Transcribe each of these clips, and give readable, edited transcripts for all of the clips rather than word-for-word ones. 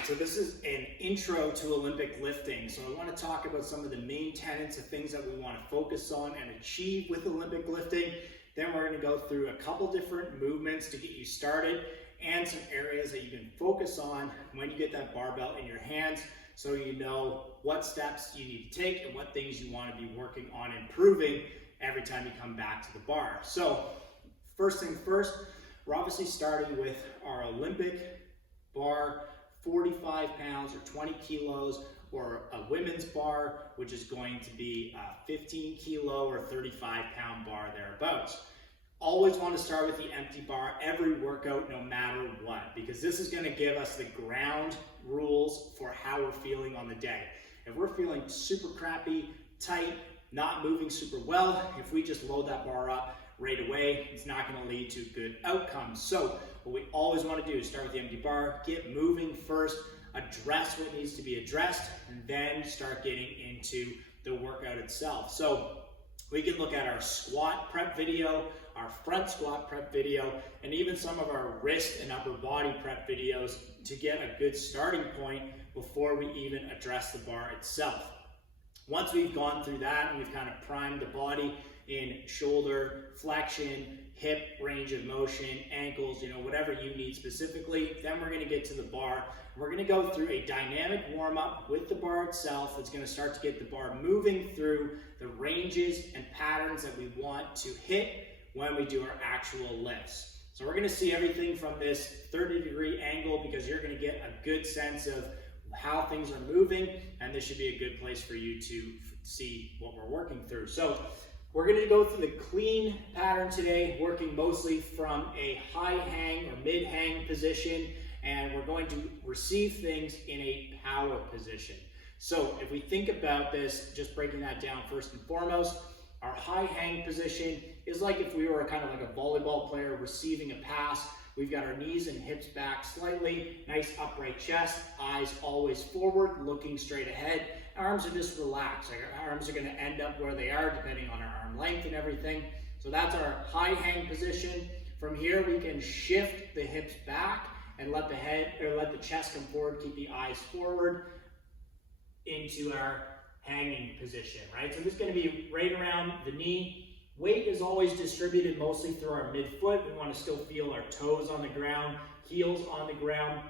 right, so this is an intro to Olympic lifting. So I want to talk about some of the main tenets of things that we want to focus on and achieve with Olympic lifting. Then we're going to go through a couple different movements to get you started and some areas that you can focus on when you get that barbell in your hands, so you know what steps you need to take and what things you want to be working on improving every time you come back to the bar. So first thing first, we're obviously starting with our Olympic bar, 45 pounds or 20 kilos, or a women's bar, which is going to be a 15 kilo or 35 pound bar thereabouts. Always want to start with the empty bar every workout, no matter what, because this is going to give us the ground rules for how we're feeling on the day. If we're feeling super crappy, tight, not moving super well, if we just load that bar up right away, it's not going to lead to good outcomes. So what we always want to do is start with the empty bar, get moving first, address what needs to be addressed, and then start getting into the workout itself. So we can look at our squat prep video, our front squat prep video, and even some of our wrist and upper body prep videos to get a good starting point before we even address the bar itself. Once we've gone through that and we've kind of primed the body in shoulder, flexion, hip range of motion, ankles, whatever you need specifically, then we're going to get to the bar. We're going to go through a dynamic warm-up with the bar itself. It's going to start to get the bar moving through the ranges and patterns that we want to hit when we do our actual lifts. So we're going to see everything from this 30-degree angle, because you're going to get a good sense of how things are moving, and this should be a good place for you to see what we're working through. So we're going to go through the clean pattern today, working mostly from a high hang or mid hang position, and we're going to receive things in a power position. So if we think about this, just breaking that down first and foremost, our high hang position is like if we were kind of like a volleyball player receiving a pass. We've got our knees and hips back slightly, nice upright chest, eyes always forward, looking straight ahead. Arms are just relaxed. Our arms are going to end up where they are depending on our arm length and everything. So that's our high hang position. From here we can shift the hips back and let the chest come forward, keep the eyes forward into our hanging position, right? So this is going to be right around the knee. Weight is always distributed mostly through our midfoot. We want to still feel our toes on the ground, heels on the ground.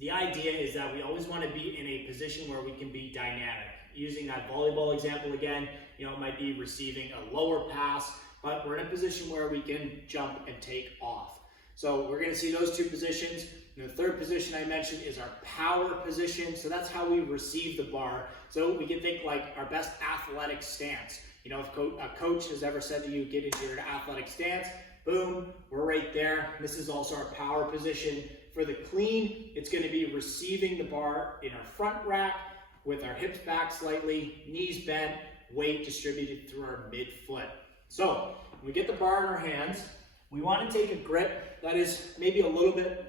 The idea is that we always want to be in a position where we can be dynamic. Using that volleyball example again, it might be receiving a lower pass, but we're in a position where we can jump and take off. So we're going to see those two positions. And the third position I mentioned is our power position. So that's how we receive the bar. So we can think like our best athletic stance. If a coach has ever said to you, get into your athletic stance, boom, we're right there. This is also our power position. For the clean, it's going to be receiving the bar in our front rack with our hips back slightly, knees bent, weight distributed through our midfoot. So when we get the bar in our hands, we want to take a grip that is maybe a little bit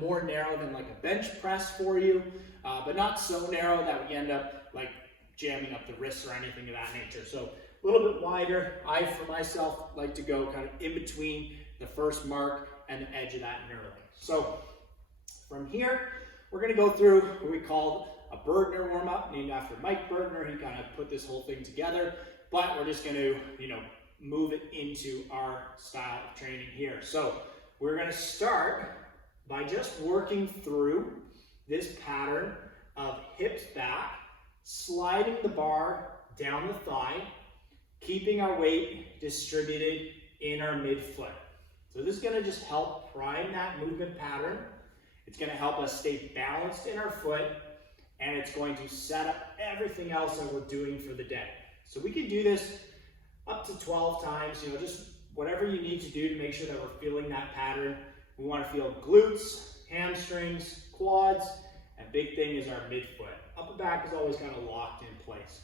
more narrow than like a bench press for you, but not so narrow that we end up like jamming up the wrists or anything of that nature. So a little bit wider. I, for myself, like to go kind of in between the first mark and the edge of that knurling. So from here, we're going to go through what we call a Bergner warm-up, named after Mike Bergner. He kind of put this whole thing together, but we're just going to, move it into our style of training here. So we're going to start by just working through this pattern of hips back, sliding the bar down the thigh, keeping our weight distributed in our midfoot. So this is going to just help prime that movement pattern. It's going to help us stay balanced in our foot, and it's going to set up everything else that we're doing for the day. So we can do this up to 12 times, just whatever you need to do to make sure that we're feeling that pattern. We want to feel glutes, hamstrings, quads, and big thing is our midfoot. Upper back is always kind of locked in place.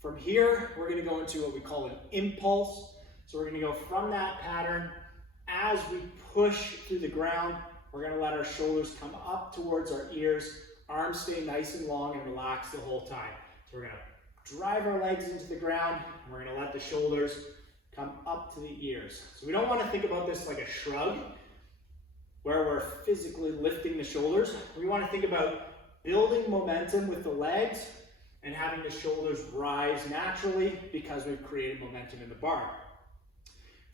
From here, we're going to go into what we call an impulse. So we're going to go from that pattern. As we push through the ground, we're going to let our shoulders come up towards our ears, arms stay nice and long and relaxed the whole time. So we're going to drive our legs into the ground, and we're going to let the shoulders come up to the ears. So we don't want to think about this like a shrug, where we're physically lifting the shoulders. We want to think about building momentum with the legs and having the shoulders rise naturally because we've created momentum in the bar.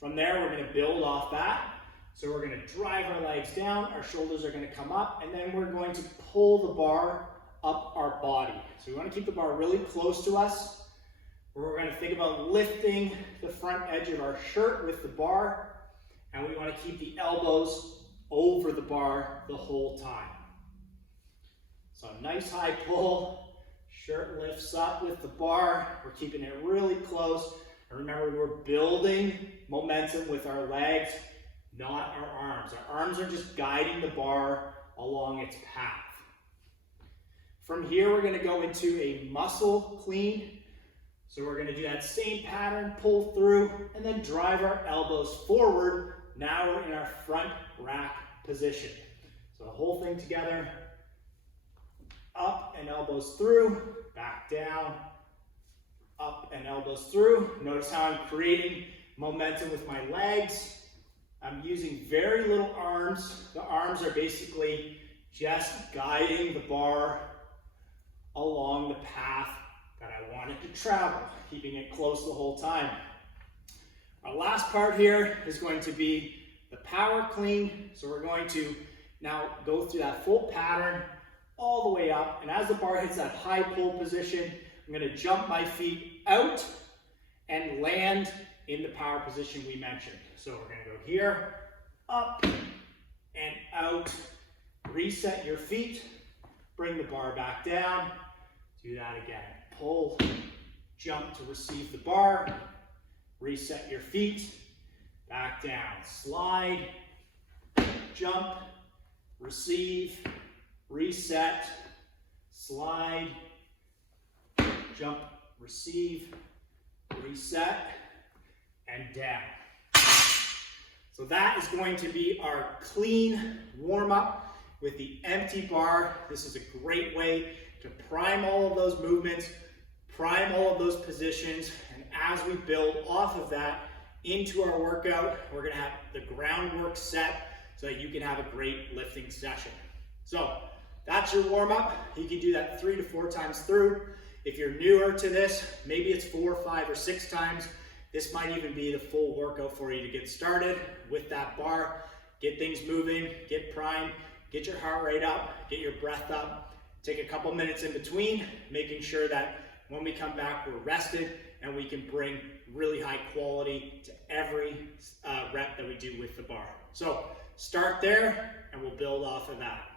From there, we're going to build off that. So we're going to drive our legs down, our shoulders are going to come up, and then we're going to pull the bar up our body. So we want to keep the bar really close to us. We're going to think about lifting the front edge of our shirt with the bar, and we want to keep the elbows over the bar the whole time. So a nice high pull, shirt lifts up with the bar, we're keeping it really close. And remember, we're building momentum with our legs, not our arms. Our arms are just guiding the bar along its path. From here, we're going to go into a muscle clean. So we're going to do that same pattern, pull through, and then drive our elbows forward. Now we're in our front rack position. So the whole thing together, up and elbows through, back down, up and elbows through. Notice how I'm creating momentum with my legs. I'm using very little arms. The arms are basically just guiding the bar along the path that I want it to travel, keeping it close the whole time. Our last part here is going to be the power clean. So we're going to now go through that full pattern all the way up. And as the bar hits that high pull position, I'm going to jump my feet out and land in the power position we mentioned. So we're going to go here, up and out. Reset your feet, bring the bar back down. Do that again. Pull, jump to receive the bar, reset your feet, back down. Slide, jump, receive, reset, slide, jump, receive, reset, and down. So that is going to be our clean warm-up with the empty bar. This is a great way to prime all of those movements, prime all of those positions, and as we build off of that into our workout, we're gonna have the groundwork set so that you can have a great lifting session. So that's your warm-up. You can do that 3 to 4 times through. If you're newer to this, maybe it's 4, 5, or 6 times. This might even be the full workout for you to get started with that bar. Get things moving, get primed, get your heart rate up, get your breath up. Take a couple minutes in between, making sure that when we come back, we're rested and we can bring really high quality to every rep that we do with the bar. So start there and we'll build off of that.